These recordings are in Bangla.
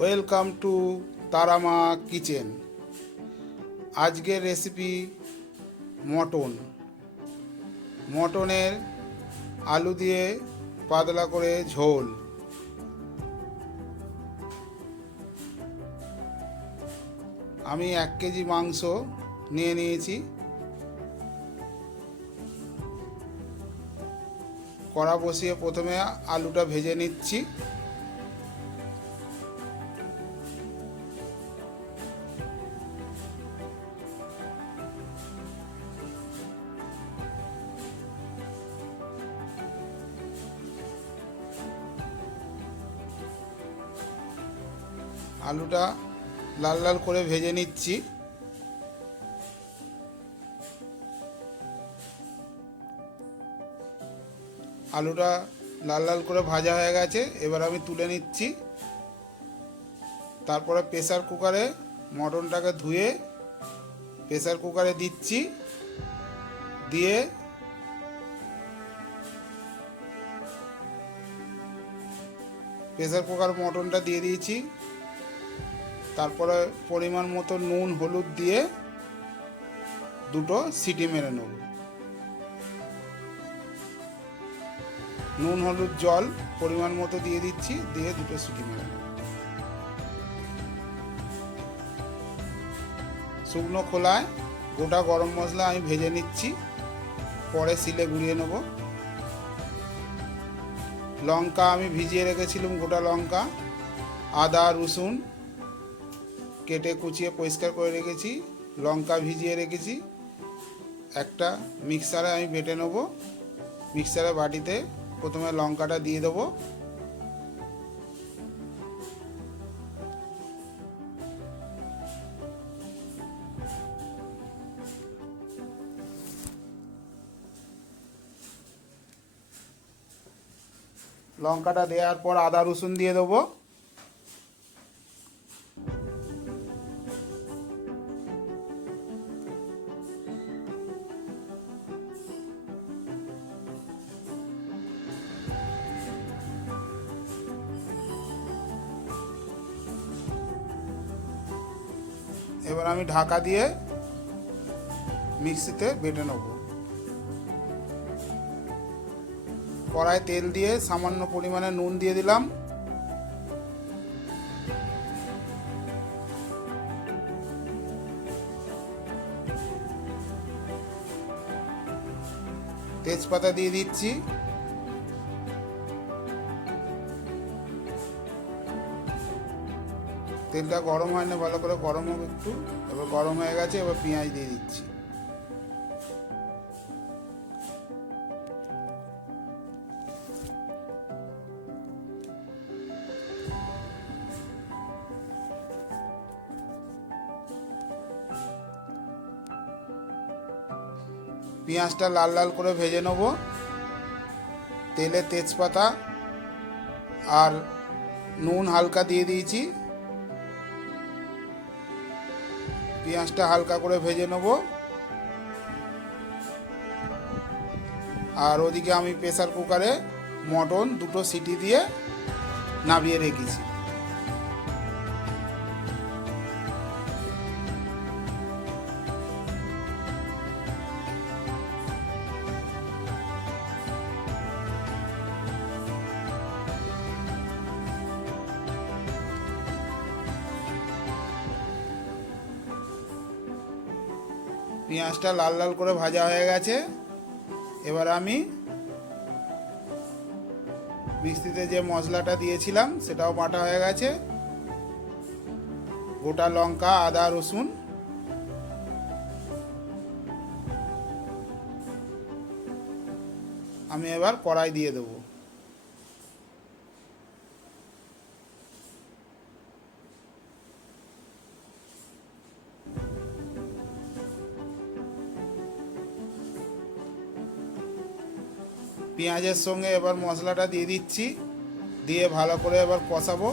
Welcome to Tarama kitchen. আজকের রেসিপি মটন। মটনের আলু দিয়ে পাতলা করে ঝোল। আমি এক কেজি মাংস নিয়ে নিয়েছি। কড়া বসিয়ে প্রথমে আলুটা ভেজে নিচ্ছি। আলুটা লাল লাল করে ভেজে নিচ্ছি। আলুটা লাল লাল করে ভাজা হয়ে গেছে, এবার আমি তুলে নিচ্ছি। তারপরে প্রেসার কুকারে মটনটাকে ধুয়ে প্রেসার কুকারে দিচ্ছি। দিয়ে প্রেসার কুকার মটনটা দিয়ে দিয়েছি। তারপরে পরিমাণ মতো নুন, হলুদ দিয়ে দুটো সিটি মেরে নেব। নুন, হলুদ, জল পরিমাণ মতো দিয়ে দিচ্ছি, দিয়ে দুটো সিটি মেরে নেব। শুকনো খোলায় গোটা গরম মশলা আমি ভেজে নিচ্ছি, পরে সিলে গুঁড়িয়ে নেব। লঙ্কা আমি ভিজিয়ে রেখেছিলাম গোটা লঙ্কা, আদা, রসুন কেটে কুচিয়ে পরিষ্কার করে রেখেছি, লঙ্কা ভিজিয়ে রেখেছি। একটা মিক্সারে আমি বেটে নেব। মিক্সারে বাটিতে প্রথমে লঙ্কাটা দিয়ে দেবো। লঙ্কাটা দেওয়ার পর আদা রসুন দিয়ে দেবো। ঢাকা দিয়ে মিক্সিতে বেটে নেব। কড়ায় তেল দিয়ে সামান্য পরিমাণে নুন দিয়ে দিলাম। তেজপাতা দিয়ে দিচ্ছি। তেলটা গরম হয় না ভালো করে গরম হবে একটু। এবার গরম হয়ে গেছে, এবার পেঁয়াজ দিয়ে দিচ্ছি। পেঁয়াজটা লাল লাল করে ভেজে নেব। তেলে তেজপাতা আর নুন হালকা দিয়ে দিয়েছি। পেঁয়াজটা হালকা করে ভেজে নেব। আর ওদিকে আমি প্রেসার কুকারে মটন দুটো সিটি দিয়ে নামিয়ে রেখেছি। পেঁয়াজটা লাল লাল করে ভাজা হয়ে গেছে। এবার আমি মিক্সিতে যে মশলাটা দিয়েছিলাম, সেটাও বাটা হয়ে গেছে। গোটা লঙ্কা, আদা, রসুন। আমি এবার কড়াই দিয়ে দেবো। পেঁয়াজের সঙ্গে এবার মশলাটা দিয়ে দিচ্ছি দিয়ে ভালো করে এবার কষাবো।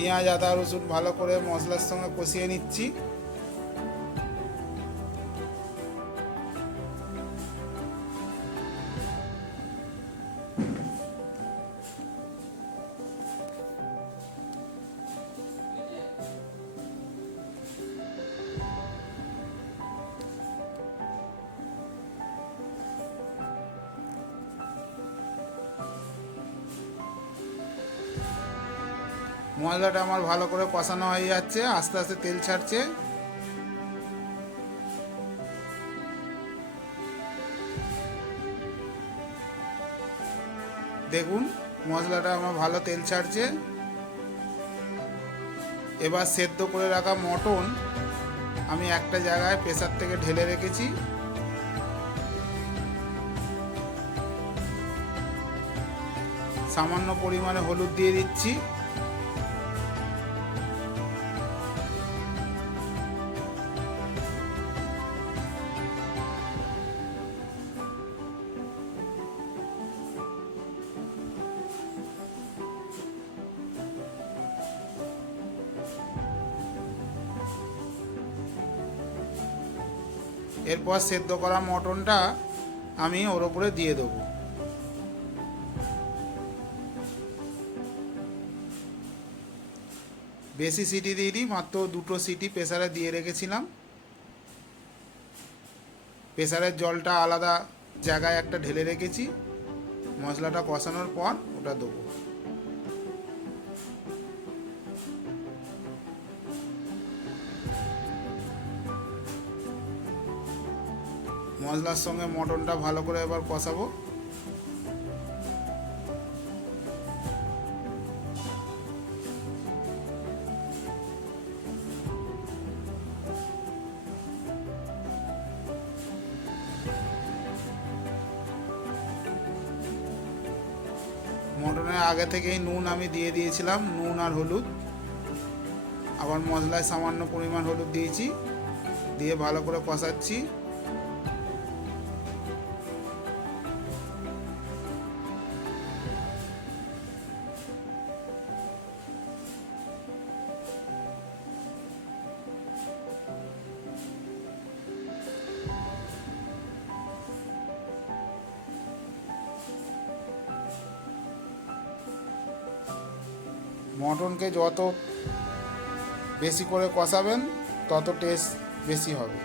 পেঁয়াজ আদা রসুন ভালো করে মশলার সঙ্গে কষিয়ে নিচ্ছি। মশলাটা আমার ভালো করে কষানো হয়ে যাচ্ছে, আস্তে আস্তে তেল ছাড়ছে। দেখুন মশলাটা আমার ভালো তেল ছাড়ছে। এবার সেদ্ধ করে রাখা মটন আমি একটা জায়গায় প্রেসার থেকে ঢেলে রেখেছি। সামান্য পরিমাণে হলুদ দিয়ে দিচ্ছি। এরপর সেদ্ধ করা মটনটা আমি ওর উপরে দিয়ে দেবো। বেশি সিটি দিইনি, মাত্র দুটো সিটি প্রেসারে দিয়ে রেখেছিলাম। প্রেসারের জলটা আলাদা জায়গায় একটা ঢেলে রেখেছি, মশলাটা কষানোর পর ওটা দেবো। মশলার সঙ্গে মটনটা ভালো করে এবার কষাবো। মটনের আগে থেকেই নুন আমি দিয়ে দিয়েছিলাম, নুন আর হলুদ। আবার মশলায় সামান্য পরিমাণ হলুদ দিয়েছি, দিয়ে ভালো করে কষাচ্ছি। মটনকে যত বেশি করে কষাবেন, তত টেস্ট বেশি হবে।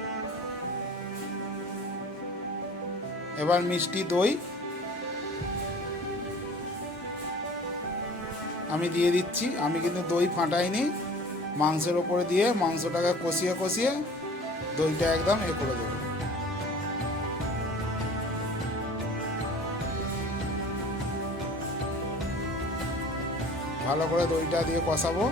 এবার মিষ্টি দই। আমি দিয়ে দিচ্ছি। আমি কিন্তু দই ফাটাইনি। মাংসের ওপরে দিয়ে মাংসটাকে কষিয়ে কষিয়ে দইটা একদম এ করে দেবো। ভালো করে দইটা দিয়ে কষাবো।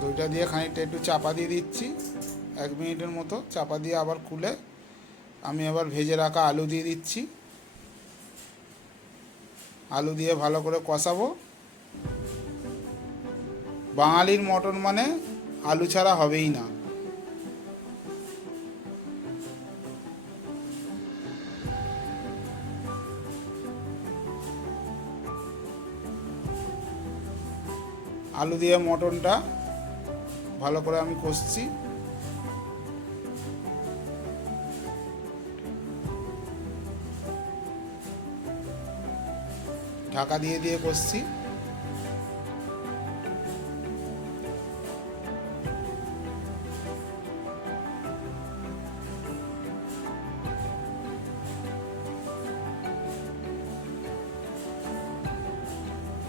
দইটা দিয়ে খানিকটা একটু চাপা দিয়ে দিচ্ছি। এক মিনিটের মতো চাপা দিয়ে আবার খুলে আমি আবার ভেজে রাখা আলু দিয়ে দিচ্ছি। আলু দিয়ে ভালো করে কষাবো। বাঙালির মটন মানে আলু ছাড়া হবেই না। আলু দিয়ে মটনটা ভালো করে আমি কষছি। ঢাকা দিয়ে দিয়ে কষছি।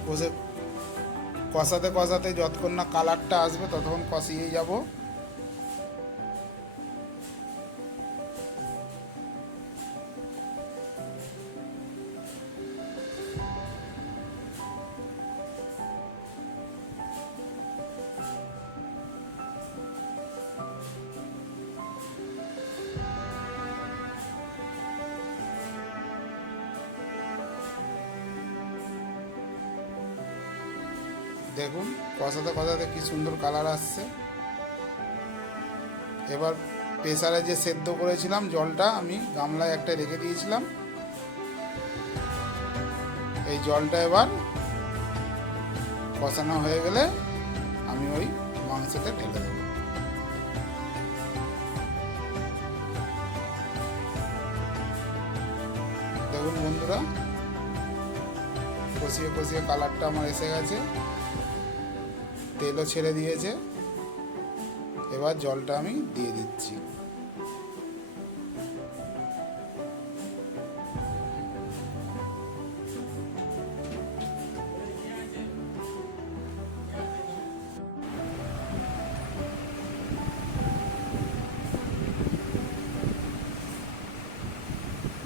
কষে কষাতে কষাতে যতক্ষণ না কালারটা আসবে ততক্ষণ কষিয়ে যাব। দেখুন, কষাতে কষাতে কি সুন্দর কালার আসছে। এবার প্রেসারে যে সেদ্ধ করেছিলাম জলটা, আমি গামলায় একটা রেখে দিয়েছিলাম। এই জলটা এবার কষানো হয়ে গেলে আমি ওই মাংসটা ঢেলে দেবো। দেখুন বন্ধুরা, কষিয়ে কষিয়ে কালারটা আমার এসে গেছে। তেলও ছেড়ে দিয়েছে। এবার জলটা আমি দিয়ে দিচ্ছি।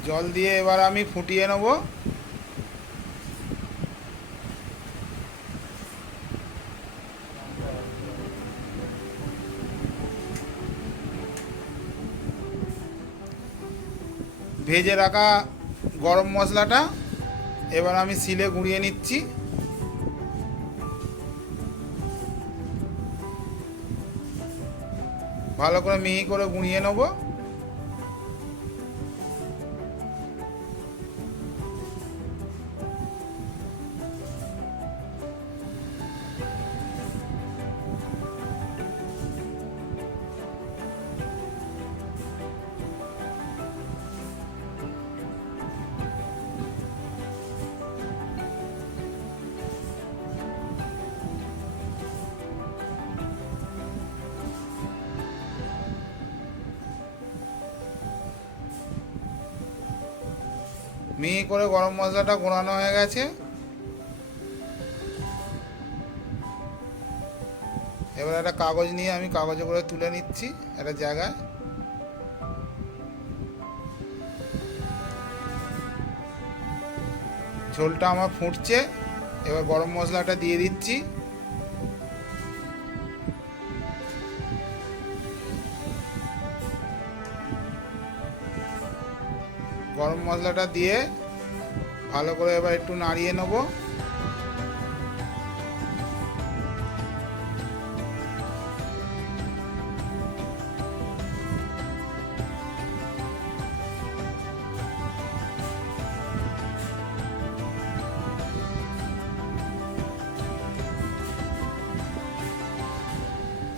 জল দিয়ে এবার আমি ফুটিয়ে নেব। ভেজে রাখা গরম মশলাটা। এবার আমি শিলে গুঁড়িয়ে নিচ্ছি। ভালো করে মিহি করে গুঁড়িয়ে নেব। মিহি করে গরম মশলাটা গোড়ানো হয়ে গেছে। এবার একটা কাগজ নিয়ে আমি কাগজে করে তুলে নিচ্ছি একটা জায়গায়। ঝোলটা আমার ফুটছে, এবার গরম মশলাটা দিয়ে দিচ্ছি। মশলাটা দিয়ে ভালো করে এবার একটু নাড়িয়ে নেব।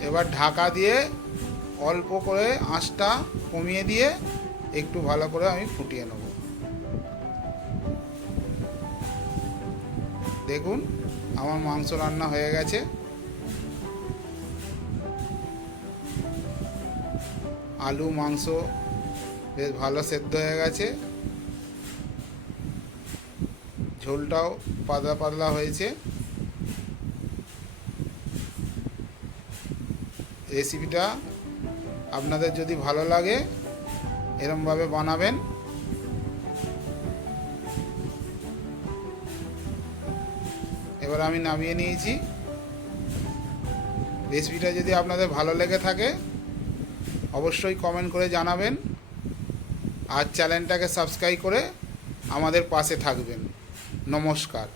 এবার ঢাকা দিয়ে অল্প করে আঁচটা কমিয়ে দিয়ে একটু ভালো করে আমি ফুটিয়ে নেব। দেখুন, আমার মাংস রান্না হয়ে গেছে। আলু, মাংস বেশ ভালো সেদ্ধ হয়ে গেছে। ঝোলটাও পাতলা পাতলা হয়েছে। রেসিপিটা আপনাদের যদি ভালো লাগে, এরমভাবে বানাবেন। এবার আমি নামিয়ে নিয়েছি। রেসিপিটা যদি আপনাদের ভালো লেগে থাকে, অবশ্যই কমেন্ট করে জানাবেন। আর চ্যানেলটাকে সাবস্ক্রাইব করে আমাদের পাশে থাকবেন। নমস্কার।